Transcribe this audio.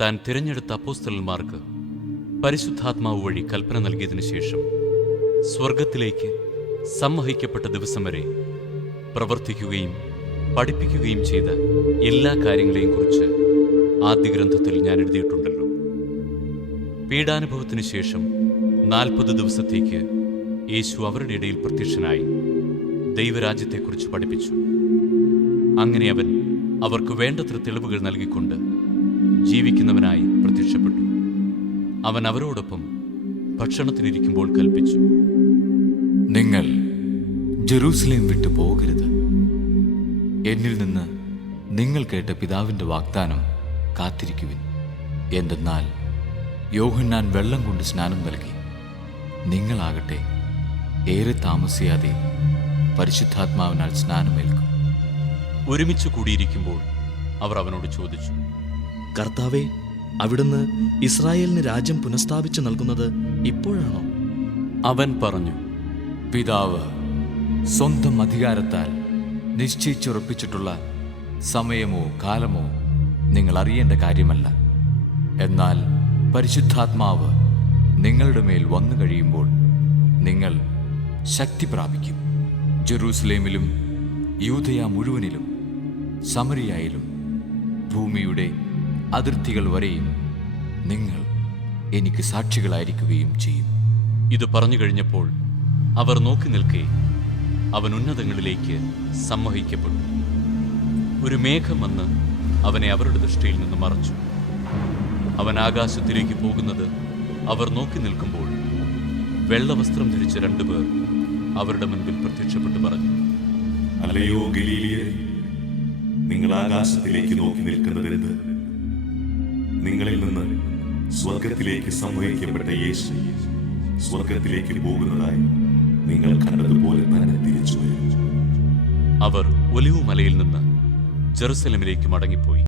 താൻ തിരഞ്ഞെടുത്ത അപ്പോസ്തലന്മാർക്ക് പരിശുദ്ധാത്മാവ് വഴി കൽപ്പന നൽകിയതിനു ശേഷം സ്വർഗത്തിലേക്ക് സമ്മോഹിക്കപ്പെട്ട ദിവസം വരെ പ്രവർത്തിക്കുകയും പഠിപ്പിക്കുകയും ചെയ്ത എല്ലാ കാര്യങ്ങളെയും കുറിച്ച് ആദ്യ ഗ്രന്ഥത്തിൽ ഞാൻ എഴുതിയിട്ടുണ്ടല്ലോ. പീഡാനുഭവത്തിനു ശേഷം 40 ദിവസത്തേക്ക് യേശു അവരുടെ ഇടയിൽ പ്രത്യക്ഷനായി ദൈവരാജ്യത്തെക്കുറിച്ച് പഠിപ്പിച്ചു. അങ്ങനെ അവൻ അവർക്ക് വേണ്ടത്ര തെളിവുകൾ നൽകിക്കൊണ്ട് ജീവിക്കുന്നവനായി പ്രത്യക്ഷപ്പെട്ടു. അവൻ അവരോടൊപ്പം ഭക്ഷണത്തിനിരിക്കുമ്പോൾ കൽപ്പിച്ചു, നിങ്ങൾ ജെറൂസലേം വിട്ടു പോകരുത്. എന്നിൽ നിന്ന് നിങ്ങൾ കേട്ട പിതാവിൻ്റെ വാഗ്ദാനം കാത്തിരിക്കുവിൻ. എന്തെന്നാൽ യോഹന്നാൻ വെള്ളം കൊണ്ട് സ്നാനം നൽകി, നിങ്ങളാകട്ടെ ഏറെ താമസിയാതെ പരിശുദ്ധാത്മാവിനാൽ സ്നാനമേൽക്കും. ഒരുമിച്ച് കൂടിയിരിക്കുമ്പോൾ അവർ അവനോട് ചോദിച്ചു, കർത്താവേ, അവിടുന്ന് ഇസ്രായേലിന് രാജ്യം പുനഃസ്ഥാപിച്ചു നൽകുന്നത് ഇപ്പോഴാണോ? അവൻ പറഞ്ഞു, പിതാവ് സ്വന്തം അധികാരത്താൽ നിശ്ചയിച്ചുറപ്പിച്ചിട്ടുള്ള സമയമോ കാലമോ നിങ്ങൾ അറിയേണ്ട കാര്യമല്ല. എന്നാൽ പരിശുദ്ധാത്മാവ് നിങ്ങളുടെ മേൽ വന്നു കഴിയുമ്പോൾ നിങ്ങൾ ശക്തി പ്രാപിക്കും. ജെറൂസലേമിലും യൂദയ മുഴുവനിലും സമരിയായിലും ഭൂമിയുടെ അതിർത്തികൾ വരെയും നിങ്ങൾ എനിക്ക് സാക്ഷികളായിരിക്കുകയും ചെയ്യും. ഇത് പറഞ്ഞു കഴിഞ്ഞപ്പോൾ അവർ നോക്കി നിൽക്കെ അവൻ ഉന്നതങ്ങളിലേക്ക് സമ്മോഹിക്കപ്പെട്ടു. ഒരു മേഘം വന്ന് അവനെ അവരുടെ ദൃഷ്ടിയിൽ നിന്ന് മറച്ചു. അവൻ ആകാശത്തിലേക്ക് പോകുന്നത് അവർ നോക്കി നിൽക്കുമ്പോൾ വെള്ളവസ്ത്രം ധരിച്ച 2 പേർ അവരുടെ മുൻപിൽ പ്രത്യക്ഷപ്പെട്ടു പറഞ്ഞു, അല്ലയോ ഗലീലിയരേ, നിങ്ങൾ ആകാശത്തിലേക്ക് നോക്കി നിൽക്കുന്നതെന്ത്? നിങ്ങളിൽ നിന്ന് സ്വർഗത്തിലേക്ക് സംവഹിക്കപ്പെട്ട യേശു സ്വർഗത്തിലേക്ക് പോകുന്നതായി നിങ്ങൾ കണ്ടതുപോലെ തന്നെ തിരിച്ചു വരും. അവർ ഒലിവുമലയിൽ നിന്ന് ജെറുസലേമിലേക്ക് മടങ്ങിപ്പോയി.